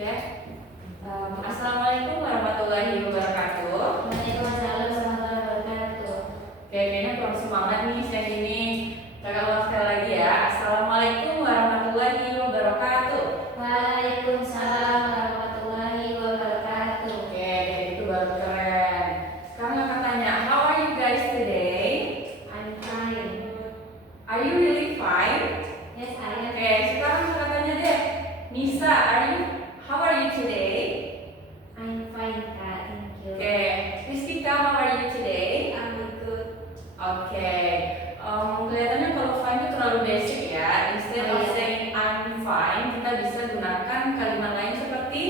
Oke. Assalamualaikum warahmatullahi wabarakatuh. Waalaikumsalam warahmatullahi wabarakatuh. Oke, kayaknya kurang semangat nih siang ini. Kita ulang sekali lagi ya. Assalamualaikum warahmatullahi wabarakatuh. Waalaikumsalam warahmatullahi wabarakatuh. Oke, kayak gitu baru keren. Sekarang akan tanya, how are you guys today? I'm fine. Are you really fine? Yes, I am. Oke, sekarang kita tanya deh, Nisa, how are you today? I'm fine, Kak. Thank you. Oke, Ristika, how are you today? I'm good. Oke, kelihatannya kalau fine itu terlalu basic ya. Instead of Iya. saying I'm fine, kita bisa gunakan kalimat lain seperti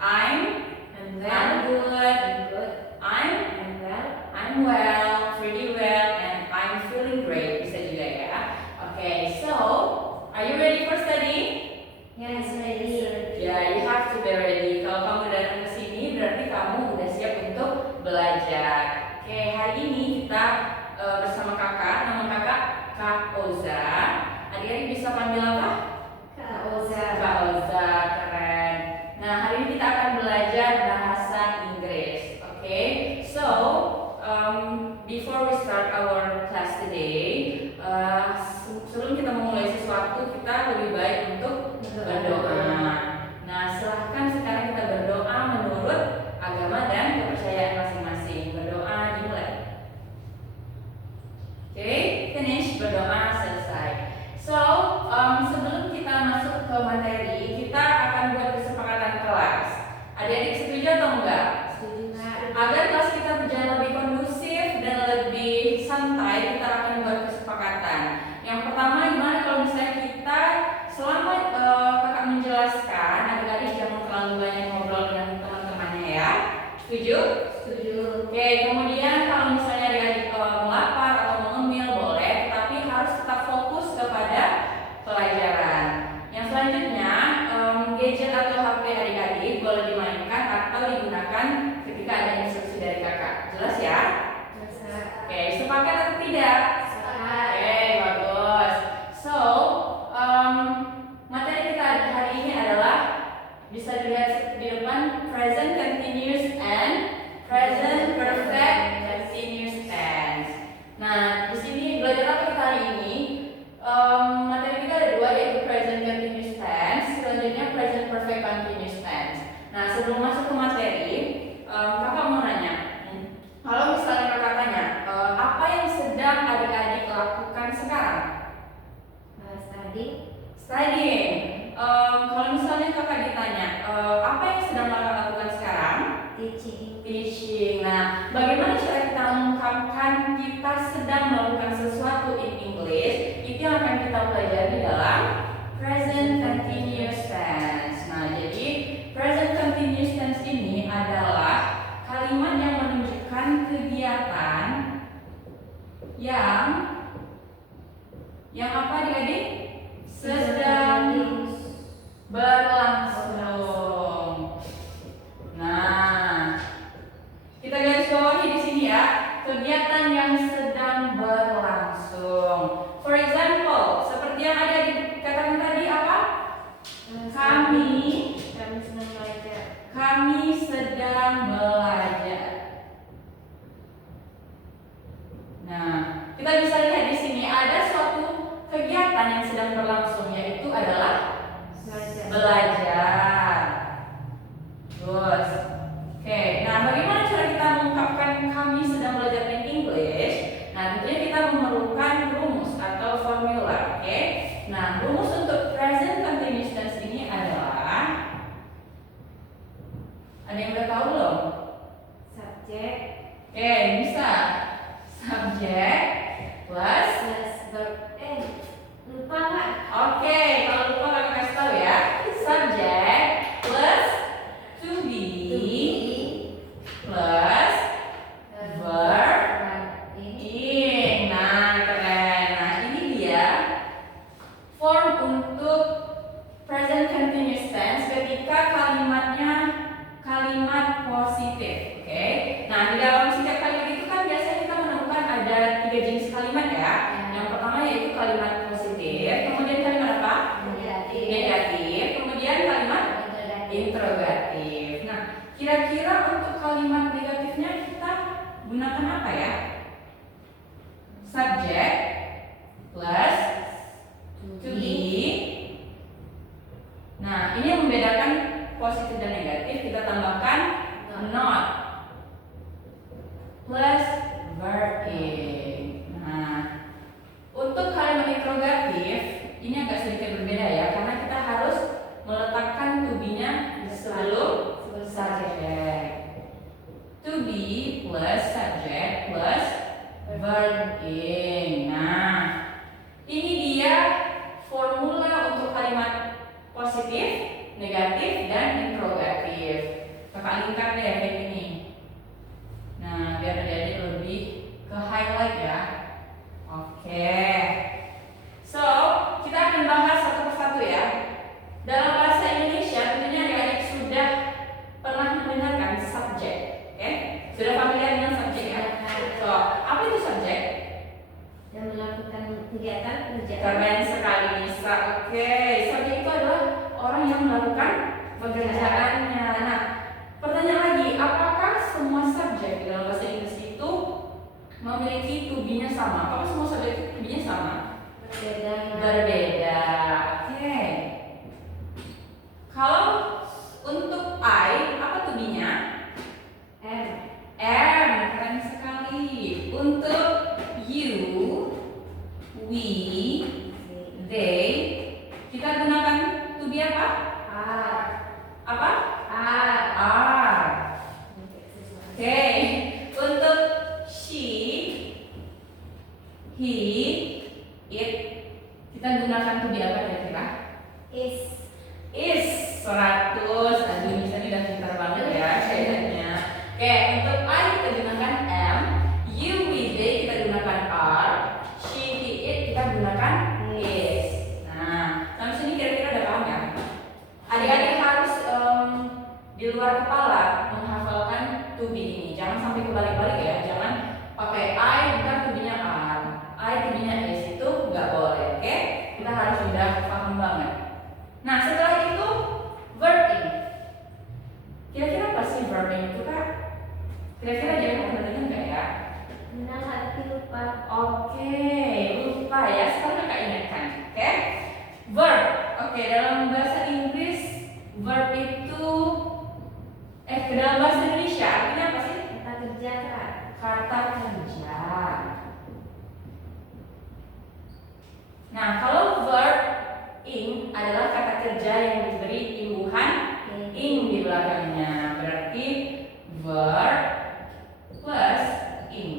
I'm good, I'm good. I'm I'm well. well, pretty well, and I'm feeling great. Bisa juga ya. Oke, so are you ready for study? Yes, ready. Ya, you have to be ready. Kalau kamu datang ke sini, berarti kamu udah siap untuk belajar. Oke, hari ini kita bersama kakak. Nama kakak Kak Oza. Adik-adik bisa panggil apa? Kak Oza. Kak Oza, keren. Nah, hari ini kita akan belajar bahasa Inggris. Oke, so before we start our class today, sebelum kita memulai sesuatu, kita lebih baik untuk berdoa. Nah, silahkan sekarang kita berdoa menurut agama dan kepercayaan masing-masing. Berdoa dimulai. Oke, finish, berdoa selesai. So, sebelum kita masuk ke materi, kita akan buat kesepakatan kelas. Adik-adik setuju atau enggak? Setuju, Kak. Agar kelas kita berjalan lebih kondusif dan lebih santai, kita akan buat kesepakatan. Yang pertama, gimana kalau misalnya kita selama kakak menjelaskan, adik-adik jangan terlalu banyak ngobrol dengan teman-temannya ya. Setuju? Setuju. Oke, kemudian kalau misalnya adik-adik melapar atau mengemil boleh, tapi harus tetap fokus kepada pelajaran. Yang selanjutnya, gadget atau HP adik-adik boleh dimainkan atau digunakan ketika ada instruksi dari kakak. Jelas ya? Bisa. Oke, sepakat atau tidak? Sepakat. Oke, bagus. So, materi kita hari ini adalah bisa dilihat di depan present continuous and present perfect continuous tense. Nah, di sini belajar apa kita hari ini? Materi kita ada dua, yaitu present continuous tense, selanjutnya present perfect continuous tense. Nah, sebelum masuk ke materi, kakak mau nanya, kalau misalnya kakak tanya, apa yang sedang adik-adik lakukan sekarang? Studying. Kalau misalnya kakak ditanya, apa yang sedang kakak lakukan sekarang? Teaching. Nah, bagaimana cara kita mengungkapkan kita sedang melakukan sesuatu in English? Itu yang akan kita pelajari dalam present continuous tense. Nah, jadi present continuous tense ini adalah kalimat yang menunjukkan kegiatan yang apa adik-adik? Sedang berlangsung. Nah, kita garis bawahi di sini ya, kegiatan yang sedang berlangsung. For example, seperti yang ada dikatakan tadi apa? Kami sedang belajar. Nah, kita bisa lihat di sini ada suatu kegiatan yang sedang berlangsung, yaitu adalah belajar. Terus, oke. Nah, bagaimana cara kita mengungkapkan kami sedang belajar in English? Nah, tentunya kita memerlukan rumus atau formula. Oke. Nah, rumus untuk present continuous tense ini adalah, ada yang udah tahu belum? Subjek Oke, bisa. Subjek plus verb. Lupa, Kak. Oke, kalau lupa kakak kasih tahu ya. Subject plus to be plus verb in. Nah, keren. Nah, ini dia form untuk present continuous tense ketika kalimatnya kalimat positif. Oke. Nah, di dalam setiap kalimat itu kan biasanya kita menemukan ada 3 jenis kalimat ya. Yang pertama yaitu kalimat positif, kemudian kalimat apa? Negatif, kemudian kalimat interrogatif. positif, negatif, dan interrogatif. Kakak lingkar deh kayak gini. Nah, biar adik-adik lebih ke highlight ya. Oke. So, kita akan bahas satu persatu ya. Dalam bahasa Indonesia, tentunya adik-adik sudah pernah mendengarkan subjek. Oke? Sudah familiar dengan subjek ya? So, apa itu subjek? Dan melakukan kegiatan kerja. Keren sekali Nisa. Oke, subjek itu adalah orang yang melakukan pekerjaannya. Nah, pertanyaan lagi, apakah semua subjek dalam bahasa Inggris itu memiliki to be-nya sama? Apakah semua subjek itu to be-nya sama? Berbeda. Berbeda. Oke. Kalau untuk I, apa to be-nya? M. M, keren sekali. Untuk you, we, they, kita gunakan to be apa? R. Apa? R. Are. Oke. Untuk she, he, it, kita gunakan to be apa kira-kira? Is. Is. 100. Aduh, Nisa ini udah pintar banget ya kayaknya. Oke, untuk I kita gunakan am, you, we, they kita gunakan are, she, he, it kita gunakan is. Nah, sampai sini kira-kira udah paham ya? Adik-adik harus di luar kepala menghafalkan to be ini. Jangan sampai kebalik-balik ya. Jangan pakai I bukan to be-nya are, I to be-nya is, itu nggak boleh. Oke? Kita harus sudah paham banget. Nah, setelah itu verb in. Kira-kira apa sih verb in itu Kak? Kira-kira dia pernah dengar nggak ya? Benar tapi lupa. Oke, lupa ya. Sekarang Kakak ingatkan. Oke? Verb. Oke, dalam bahasa Inggris verb itu ke dalam bahasa Indonesia artinya apa sih? Kata kerja Kak. Kata kerja. Nah, kalau verb in adalah kata kerja yang diberi imbuhan in di belakangnya. Berarti verb plus in.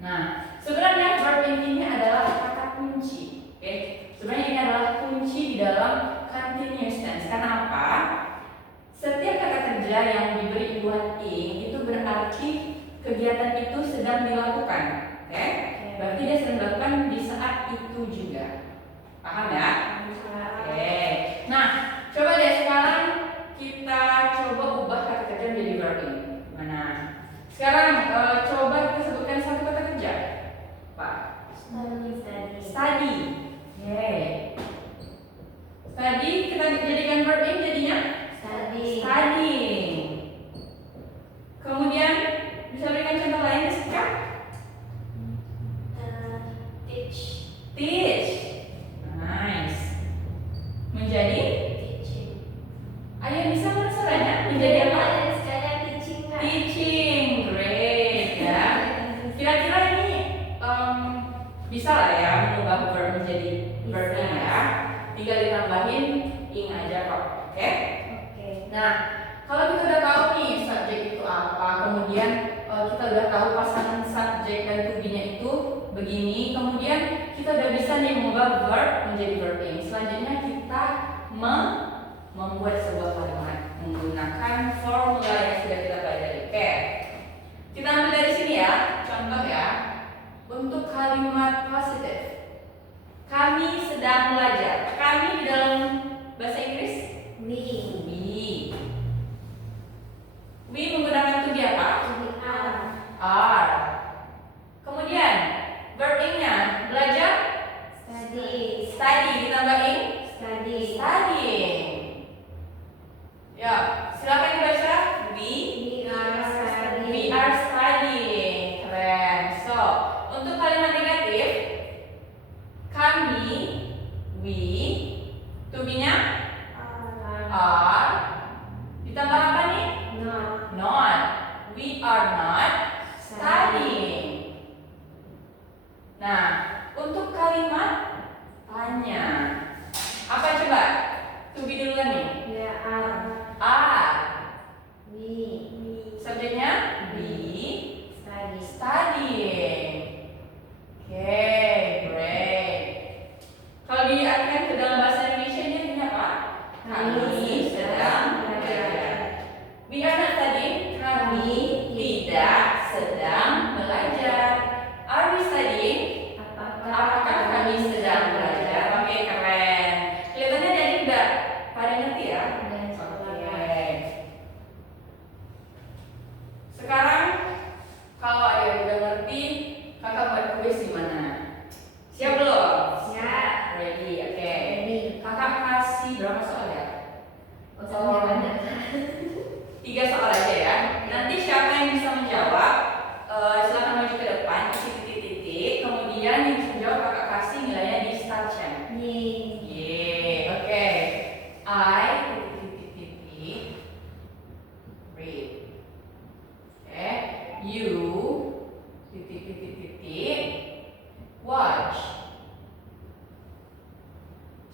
Nah, sebenarnya verb in ini adalah kata kunci. Oke, sebenarnya ini adalah kunci di dalam continuous tense. Karena apa? Setiap kata kerja yang diberi imbuhan in itu berarti kegiatan itu sedang dilakukan. Oke, berarti dia sedang dilakukan di saat itu juga. Paham ya? Oke. Nah, coba deh sekarang kita coba ubah kata kerja menjadi verb in. Mana? Sekarang coba kita sebutkan satu kata kerja. Pak. Study. Yeay. Study kita jadikan verb in jadinya studying. Kemudian bisa berikan contoh lain Kak? Teach. Nice. Menjadi? Ayo bisa mana suaranya? Menjadi apa? Teaching. Great ya. Kira-kira ini bisa lah ya mengubah verb menjadi verb in ya. Tinggal ditambahin ing aja kok. Oke? Nah, kalau kita udah tahu nih subjek itu apa, kemudian kita udah tahu pasangan subjek dan to be-nya itu begini, kemudian kita udah bisa nih mengubah verb menjadi verb in. Selanjutnya kita membuat sebuah kalimat menggunakan formula yang sudah kita pelajari. Oke, kita ambil dari sini ya, contoh ya. Untuk kalimat positif, kami sedang belajar. Kami di dalam bahasa Inggris we menggunakan to be apa? Are. Kemudian verb in-nya belajar, study ditambah in, studying. Ya, silakan dibaca. We are studying. Keren. So, untuk kalimat negatif, kami, we, to be-nya are, ditambah apa nih? Not. We are not studying. Nah, untuk kalimat tanya, apa coba? To be duluan nih. Are. Subjeknya be. Studying. Oke, great. Kalau diartikan ke dalam bahasa Indonesia ini artinya apa?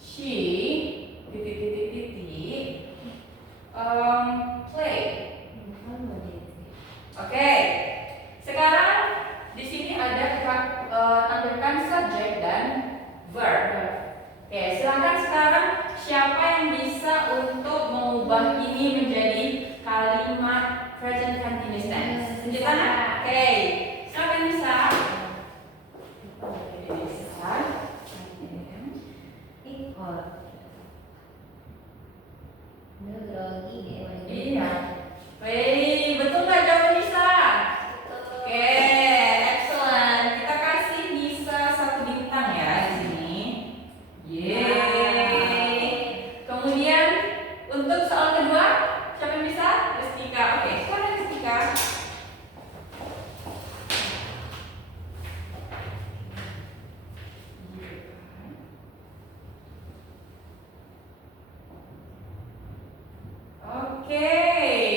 she titik play. Oke. Sekarang di sini ada tampilkan subjek dan verb. Oke, silakan sekarang siapa yang bisa untuk mengubah ini menjadi kalimat present continuous tense? Tunjuk tangan. Oke, silakan bisa. Bisa. Iya. Wih, betul nggak jawaban Nisa? Oke, excellent. Kita kasih Nisa 1 bintang ya di sini. Yeay. Kemudian untuk soal kedua, siapa yang bisa? Restika. Oke, silakan Restika. Oke,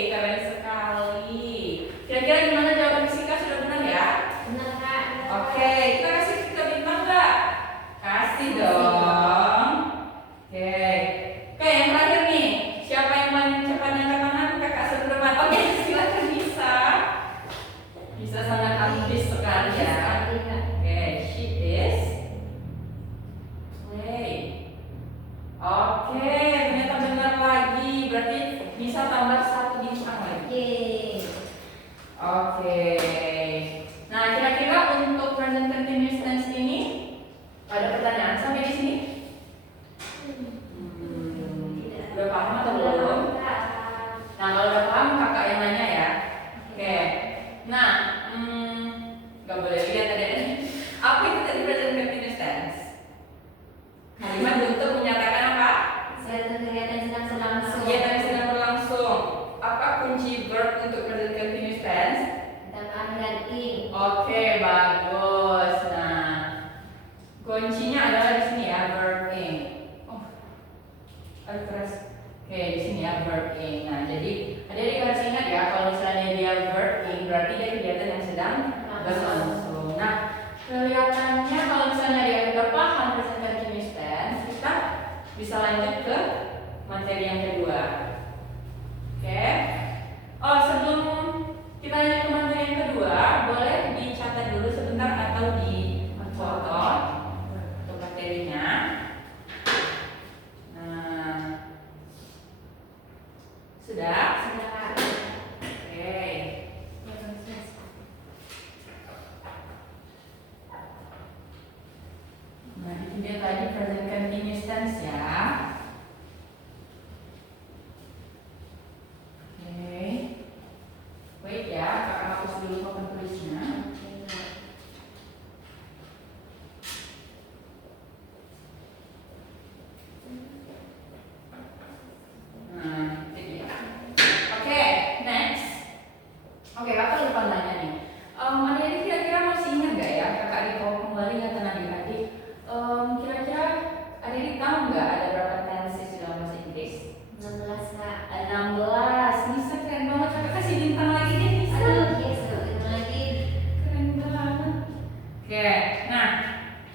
keren sekali. Kira-kira gimana jawaban Restika, sudah benar ya? Benar, Kak. Oke, kita kasih Restika bintang nggak? Kasih dong. Oke. Oke, yang terakhir nih. Siapa yang paling cepat angkat tangan? Kakak sebelum depan. Oke, silakan bisa. Bisa sangat aktif sekali ya. Oke, she is play. Oke, ternyata benar lagi. Berarti bisa tambah 1 bintang lagi. Oke. Nah, kira-kira untuk present continuous tense ini ada pertanyaan sampai di sini? Udah paham atau belum? Nah, kalau udah paham kakak yang nanya ya. Oke. Nah, nggak boleh lihat tadi. Apa itu tadi present continuous tense? Kalimat untuk menyatakan apa? Kegiatan sedang berlangsung. Kegiatan yang sedang berlangsung. Apa kunci verb untuk present continuous tense? Tambah dan ing. Oke, bagus. Nah, kuncinya adalah di sini ya, verb ing. Oh, aduh keras. Oke, di sini ya verb ing. Nah, jadi adik-adik harus ingat ya, kalau misalnya dia verb ing berarti dia kegiatan yang sedang berlangsung. Nah, kelihatannya kalau misalnya dia udah paham present continuous tense, kita bisa lanjut ke materi yang kedua. Oke. Oh, sebelum kita lanjut ke materi yang kedua, boleh dicatat dulu sebentar atau di foto untuk materinya. Nah, sudah? Oke. Nah, itu dia tadi present continuous tense ya. Oke. Wait ya, kakak hapus dulu papan tulisnya. Nah, itu dia. Oke, next. Oke, kakak lupa nanya nih. Adik-adik kira-kira masih ingat gak ya kakak dibawa kembali ingatan adik-adik? Kira-kira adik-adik tahu nggak ada berapa tenses dalam bahasa Inggris? 16, Kak. 16. Nisa keren banget, kakak kasih bintang lagi deh Nisa. Lagi. Keren banget. Oke, nah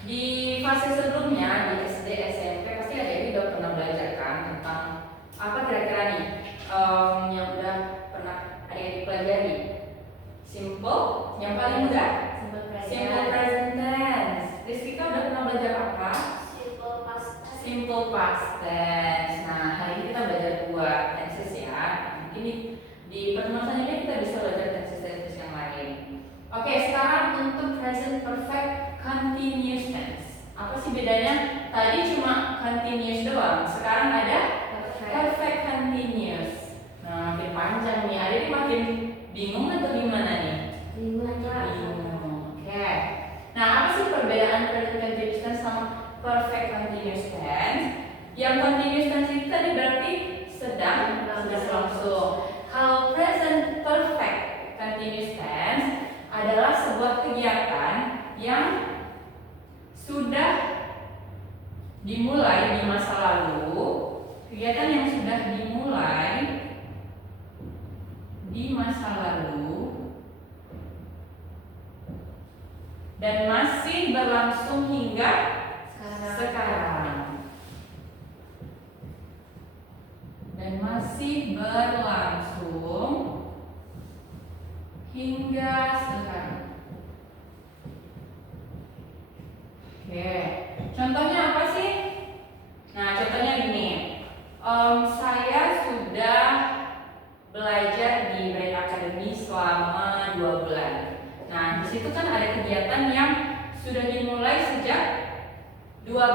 di fase sebelumnya di SD, SMP pasti adik-adik udah pernah belajar kan tentang apa kira-kira nih yang udah pernah adik-adik pelajari? Simple, yang paling mudah. Simple present tense. Rizky udah pernah belajar apa? Simple past tense. Nah, hari ini kita belajar 2 tenses ya. Mungkin di pertemuan selanjutnya kita bisa belajar tenses-tenses yang lain. Oke, sekarang untuk present perfect continuous tense. Apa sih bedanya? Tadi cuma continuous doang. Sekarang ada perfect continuous. Nah, makin panjang nih. Ada yang makin bingung atau gimana nih? Bingung. Oke. Nah, apa sih perbedaan present continuous tense sama perfect continuous tense? Yang continuous tense itu tadi berarti sedang berlangsung. Kalau present perfect continuous tense adalah sebuah kegiatan yang sudah dimulai di masa lalu, kegiatan yang sudah dimulai di masa lalu dan masih berlangsung hingga sekarang.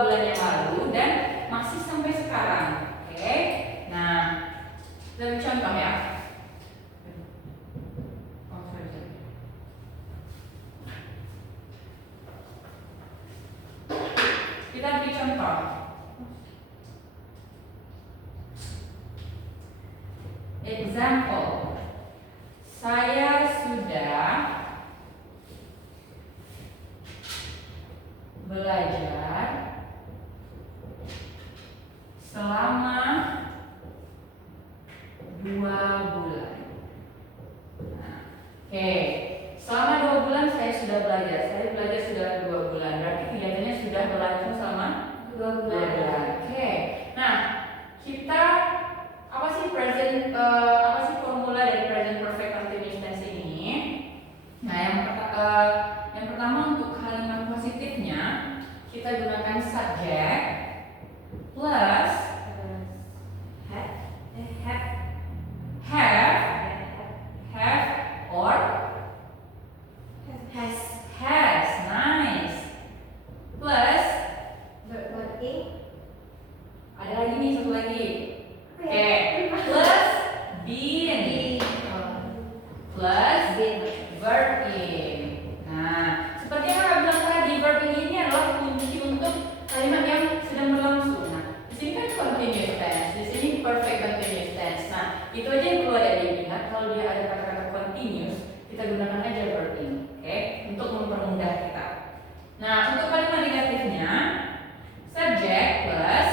bulan yang lalu dan masih sampai sekarang. Oke. Nah, kita contoh ya. Oh, sorry. Kita beri contoh. Example. Saya sudah belajar selama 2 bulan. Nah, oke, selama 2 bulan saya sudah belajar. Saya belajar sudah 2 bulan. Berarti kegiatannya sudah berlangsung selama 2 bulan. Oke. Nah, kita apa sih formula dari present perfect continuous tense ini? Nah, yang pertama untuk kalimat positifnya kita gunakan subject plus have or has. Nice. Plus ada lagi nih, satu lagi. Oke, plus been plus verb in. Nah, seperti yang aku bilang tadi, verb in ini adalah kunci untuk kalimat yang sedang berlangsung. Nah, di sini kan continuous tense, di sini perfect continuous tense. Nah, itu aja yang perlu ada diingat. Kalau dia ada kata-kata continuous, kita gunakan aja verb in, oke, untuk mempermudah kita. Nah, untuk kalimat negatifnya, subject plus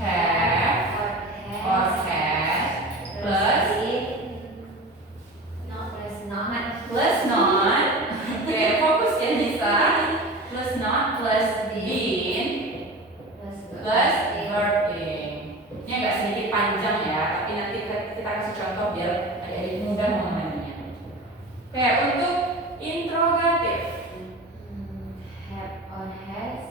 have or has plus plus not. Oke, fokus ya Nisa. Plus not plus been plus verb in. Ini agak sedikit panjang ya, tapi nanti kita kasih contoh biar adik-adik mudah memahaminya. Oke, untuk interrogatif, have or has.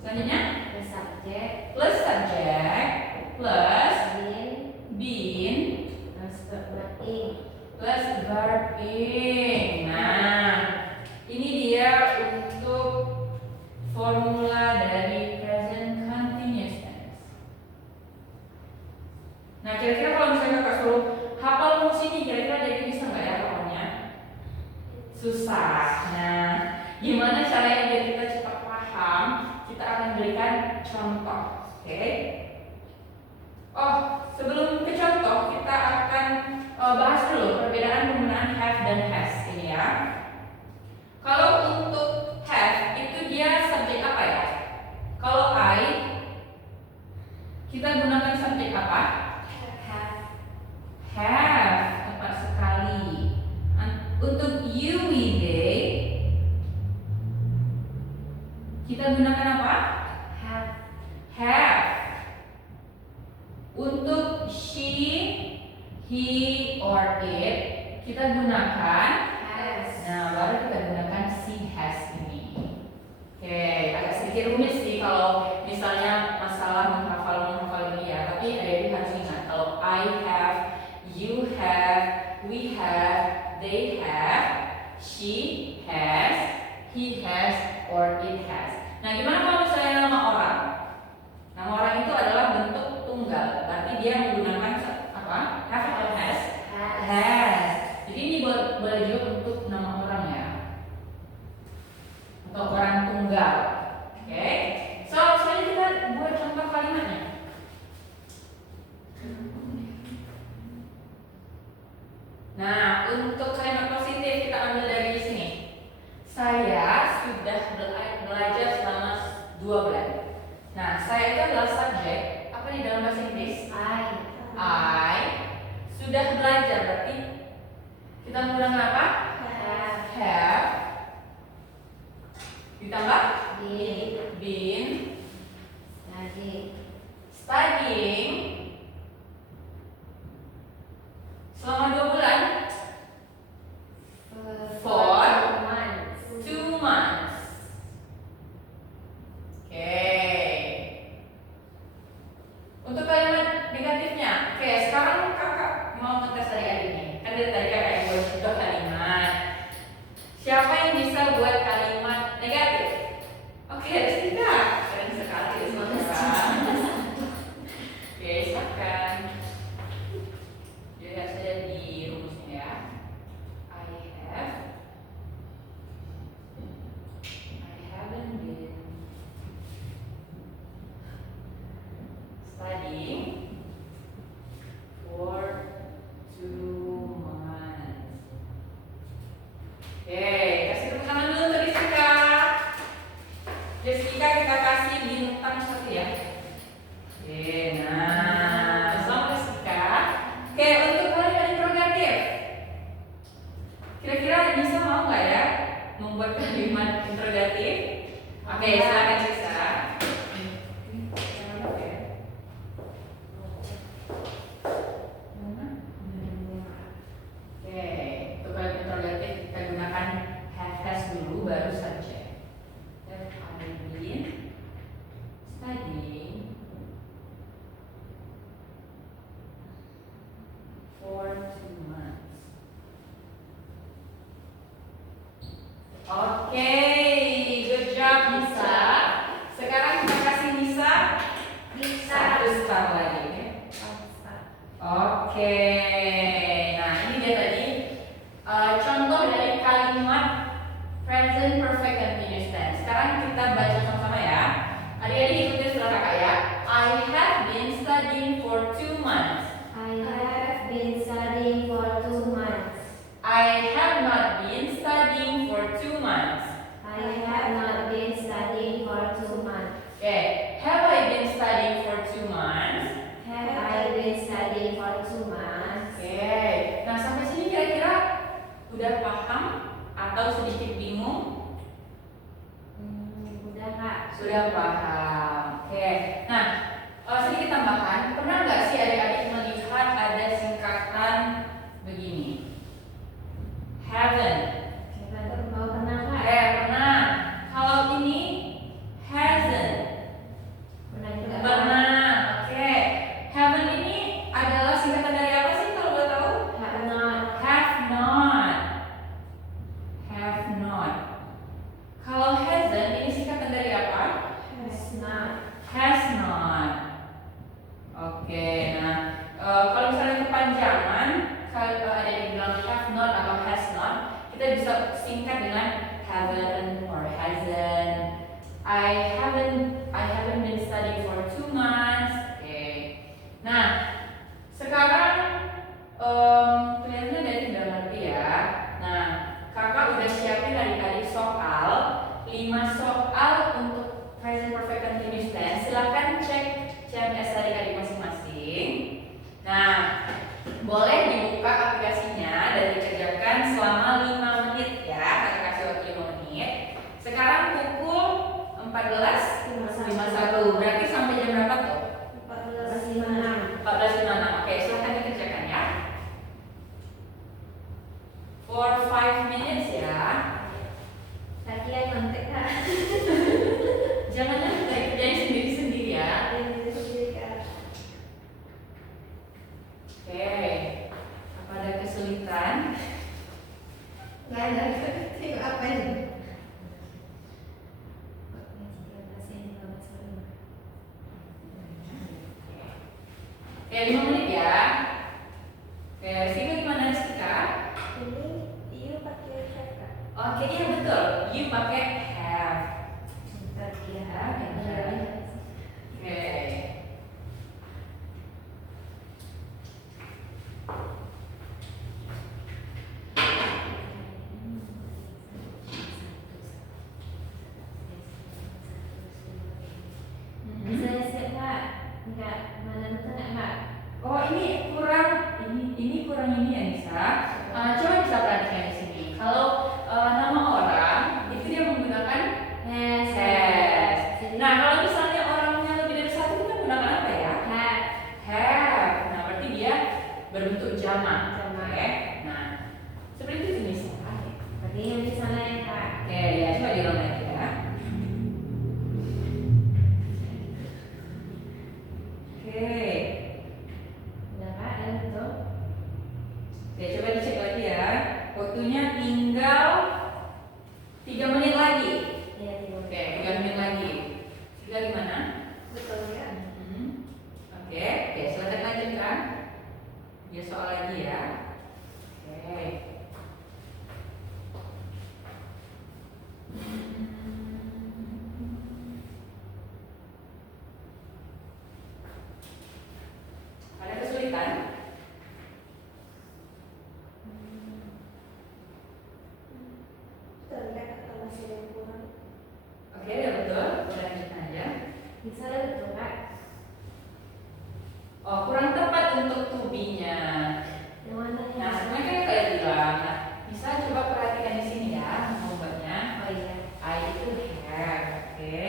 Selanjutnya plus subject plus been plus verb in. Nah, ini dia untuk formula dari present continuous tense. Nah, kira-kira kalau misalnya kakak suruh hafal rumus ini, kira-kira dia bisa nggak ya hafalnya? Susah. Nah, gimana caranya biar kita cepat paham? Kita akan berikan contoh, oke? Oh, sebelum ke contoh, kita akan bahas dulu perbedaan penggunaan have dan has ini ya. Kalau untuk have itu dia subjek apa ya? Kalau I, kita gunakan subjek apa? Have, tepat sekali. Untuk you, we, they, kita gunakan apa? Have. Untuk she, he, or it, kita gunakan has. Nah, baru kita gunakan she has ini. Oke, agak sedikit rumit sih kalau misalnya masalah menghafal ini ya. Tapi adik harus ingat kalau I have, you have, we have, they have, she has, he has, or it has. Nah, gimana kalau misalnya nama orang? Nama orang itu adalah bentuk tunggal, berarti dia menggunakan apa? Have or has? Has. Jadi ini boleh juga untuk nama orang ya, untuk orang tunggal. Oke. So, selanjutnya kita buat contoh kalimatnya. Nah, untuk kalimat positif kita ambil dari sini. Saya sudah belajar selama 2 bulan. Nah, saya itu adalah subjek. Apa di dalam bahasa Inggris? I sudah belajar, berarti kita menggunakan apa? Have. Ditambah been studying selama 2 bulan. For 2 months. Oke. Untuk kalimat negatifnya, oke, sekarang kakak mau ngetes adik-adik nih. Kan dari tadi kakak yang buat contoh kalimat. kalimat interrogatif. Oke, silakan Sisa. Oke, untuk kalimat interrogatif kita gunakan have has dulu baru subject. Have I been studying for 2 months? Oke, good job Nisa. Sekarang kita kasih Nisa satu star lagi. Oke, nah ini dia tadi contoh dari kalimat present perfect continuous tense. Sekarang kita baca sama-sama ya. Adik-adik ikuti surat kakak ya. I have been studying for 2 months. I have been studying for 2 months. I have not been studying for 2 months. I have not been studying for 2 months. Oke, have I been studying for 2 months? Have I been studying for 2 months? Oke, nah sampai sini kira-kira udah paham atau sedikit bingung? Udah Kak. Sudah paham. Oke, nah sedikit tambahan. Pernah nggak sih adik-adik melihat ada singkatan begini? Haven't. Pernah Kak? Pernah. Kalau ini hasn't. Pernah juga Kak? Pernah. Oke. Haven't ini adalah singkatan dari apa sih kalau boleh tahu? Have not. Have not. Have not. Kalau hasn't ini singkatan dari apa? Has not. Has not. Oke, nah kalau misalnya kepanjangan, kalau ada yang bilang have not atau has not, kita bisa singkat dengan haven't or hasn't. I haven't been studying for 2 months. Oke. Nah, sekarang kelihatannya dari udah ngerti ya. Nah, kakak udah siapin adik-adik soal 5 soal untuk present perfect continuous tense. Silakan cek CMS adik-adik masing-masing. Nah, boleh dibuka aplikasinya dan dikerjakan selama 5 menit ya. Kakak kasih waktu 5 menit. Sekarang pukul 14.51. Berarti sampai jam berapa tuh? 14.56. 14.56. Oke, silakan dikerjakan ya. For 5 minutes ya. Kaki yang mantek Kak. Jangan kerjain sendiri-sendiri ya. Oke. Apa ada kesulitan? Nggak ada. Tengok apa ini? Oke, 5 menit ya. Oke, Sika gimana Sika? Ini you pakai have Kak. Oke, iya betul. You pakai have. Oke. Bisa siap Kak? Enggak, mana betul enggak Kak? Oh, ini kurang ini ya Nisa. Coba bisa perhatikan di sini. Kalau nama orang itu dia menggunakan Has. has. Nah, kalau misalnya orangnya lebih dari satu kita menggunakan apa ya? Have. Have. Nah, berarti dia berbentuk jamak. Jamak. Oke. Nah, seperti itu Nisa. Berarti yang di sana ya Kak. Oke, ya coba diulang lagi ya. Oke. Udah Kak, ya betul. Oke, coba dicek lagi ya. Waktunya tinggal 3 menit lagi. Iya, iya. Oke, 3 menit lagi. Sudah gimana? Betul ya. Oke, silakan lanjutkan. Ya soal lagi ya. Oke. Ada kesulitan? Terlihat atau masih ada yang kurang? Oke, udah betul. Boleh lanjutkan aja. Bisa ada betul Kak. Oh, kurang tepat untuk to-be-nya. Yang mana ya? Nah, sebenarnya kan kayak bilang, nah, bisa coba perhatikan di sini ya membuatnya. Oh Oke.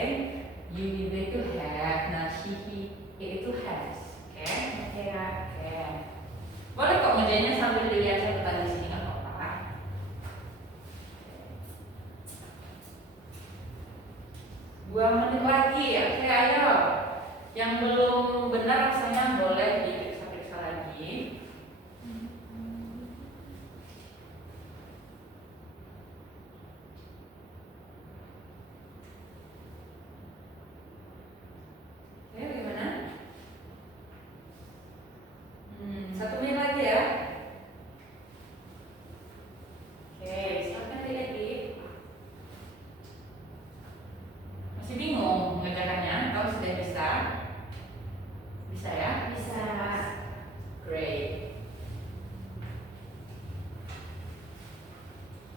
You itu have. Nah, she, he, it itu has. Oke. Oke, Kak. Oke. Boleh kok ngerjainnya sambil dilihat catatan di sini nggak apa-apa. 2 menit lagi. Oke, ayo. Yang belum benar rasanya boleh diperiksa-periksa lagi. Oke, bagaimana? 1 menit lagi ya. Oke, silakan diedit. Masih bingung mengerjakannya? Atau sudah bisa? Bisa ya? Bisa. Great.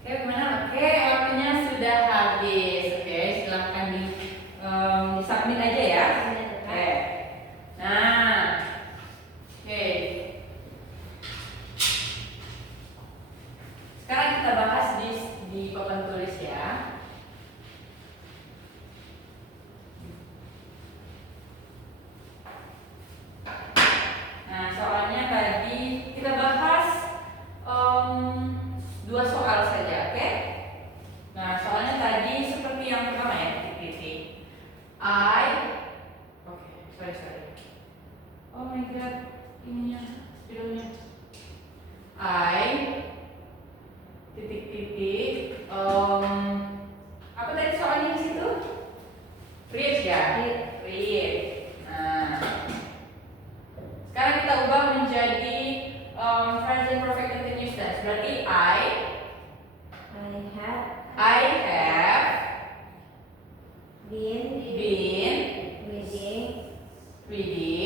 Oke, gimana? Oke, waktunya sudah habis. Oke, silahkan di-submit aja ya. Oke. Nah, oke. Sekarang kita bahas di papan tulis ya. Nah, soalnya tadi kita bahas 2 soal saja, oke? Nah, soalnya tadi seperti yang pertama ya, titik-titik. Sorry. Oh my god, ininya, spidolnya. Titik-titik. Apa tadi soalnya di situ? Read ya? Read. Nah, sekarang kita ubah menjadi present perfect continuous tense. Berarti I have been reading.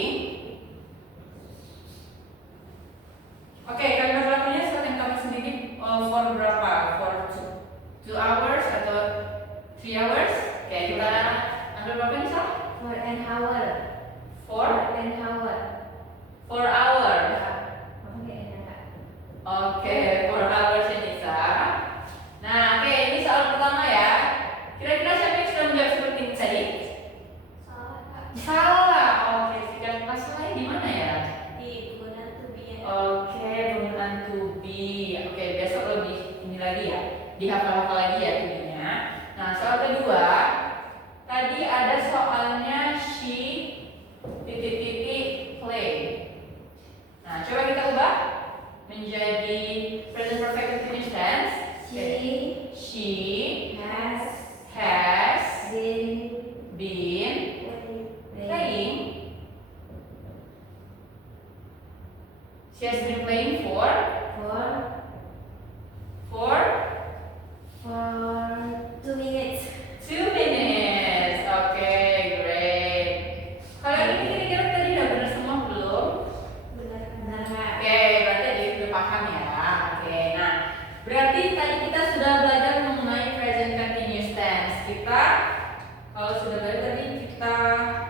Oke, kalimat lakunya silahkan kamu sendiri for berapa? For 2 hours atau 3 hours? Oke, kita ambil berapa nih, Sal? for an hour. For an hour. hour. Apa kayak Kak? Oke, 4 hours ya Nisa. Nah, oke, ini soal pertama ya. Kira-kira siapa yang sudah menjawab seperti ini tadi? Salah, Kak. Salah. Oke, sekarang masalahnya di mana ya? Di penggunaan to be. Oke, penggunaan to be. Oke, besok lebih ini lagi ya. Dihafal-hafal lagi ya to be-nya. Nah, soal kedua, tadi ada soalnya she titik-titik play. Nah, coba kita ubah menjadi present perfect continuous tense. She has been playing. She has been playing for for 2 minutes. 2 minutes. Oke, great. Kalian ini kira-kira tadi udah benar semua belum? Benar, Kak. Oke, berarti jadi udah paham ya. Oke, nah berarti tadi kita sudah belajar mengenai present continuous tense. Kita kalau sudah belajar tadi kita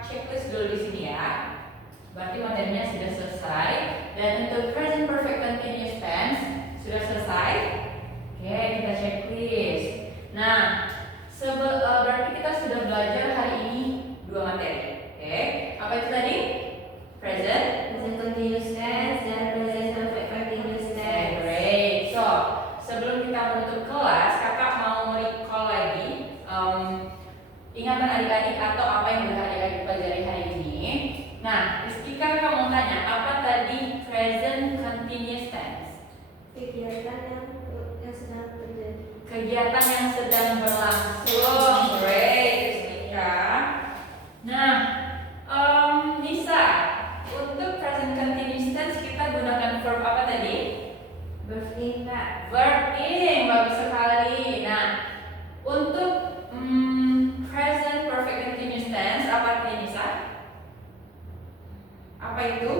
checklist dulu di sini ya. Berarti materinya sudah selesai. Dan untuk present perfect continuous tense sudah selesai. Oke, kita checklist. Nah, berarti kita sudah belajar hari ini 2 materi. Oke, apa itu tadi? Present continuous tense dan present perfect continuous tense. Great. So, sebelum kita menutup kelas, kakak mau recall lagi ingatan adik-adik atau apa yang udah adik-adik pelajari hari ini. Nah, Rizkika kakak mau tanya, apa tadi present continuous tense? Kegiatan yang sedang berlangsung. Great, Rizkika. Nah, Nisa, untuk present continuous tense kita gunakan verb apa tadi? Verb in, Kak. Verb in, bagus sekali. Nah, untuk present perfect continuous tense apa artinya Nisa? Apa itu?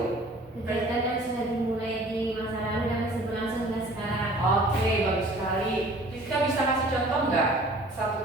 Kegiatan yang sudah dimulai di masa lalu dan masih berlangsung hingga sekarang. Oke, bagus sekali. Rizka bisa kasih contoh nggak? 1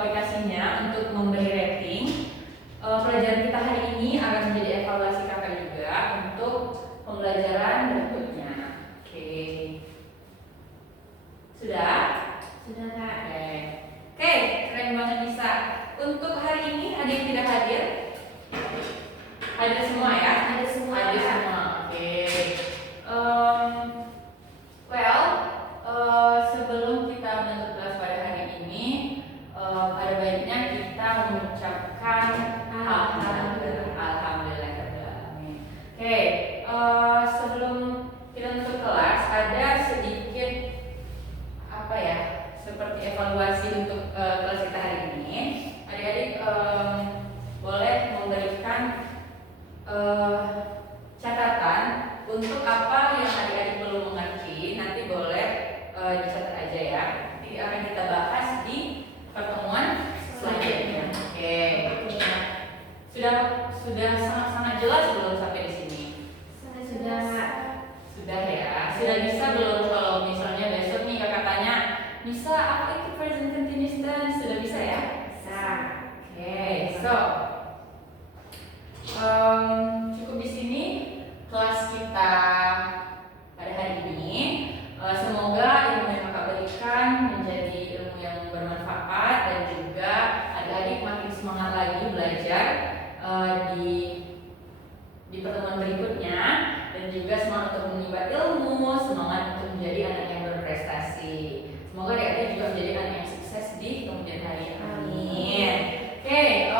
aplikasinya untuk memberi rating. Pelajaran kita hari ini akan menjadi evaluasi kakak juga untuk pembelajaran berikutnya. Oke. Sudah? Sudah Kak. Oke, keren banget Nisa. Untuk hari ini ada yang tidak hadir? Hadir semua ya? Ada semua, Hadir Kak. semua. Oke. Sebelum kita menutup kelas pada hari ini, pada baiknya kita mengucapkan Alhamdulillah. Oke, sebelum kita menutup kelas, ada sedikit apa ya, seperti evaluasi untuk kelas kita hari ini. Adik-adik boleh memberikan catatan untuk apa yang adik-adik belum mengerti. Nanti boleh dicatat aja ya. Nanti akan kita bahas di pertemuan selanjutnya. Oke. Sudah sangat jelas belum sampai di sini? Sudah Kak. Sudah ya. Sudah bisa belum kalau misalnya besok nih kakak tanya, Nisa apa itu present continuous tense? Sudah bisa ya? Bisa. Oke, cukup di sini kelas kita pada hari ini. Semoga ilmu yang kakak berikan menjadi ilmu yang bermanfaat dan juga adik-adik makin semangat lagi belajar di pertemuan berikutnya, dan juga semangat untuk menimba ilmu, semangat untuk menjadi anak yang berprestasi. Semoga adik-adik juga menjadi anak yang sukses di kemudian hari. Amin. Oke,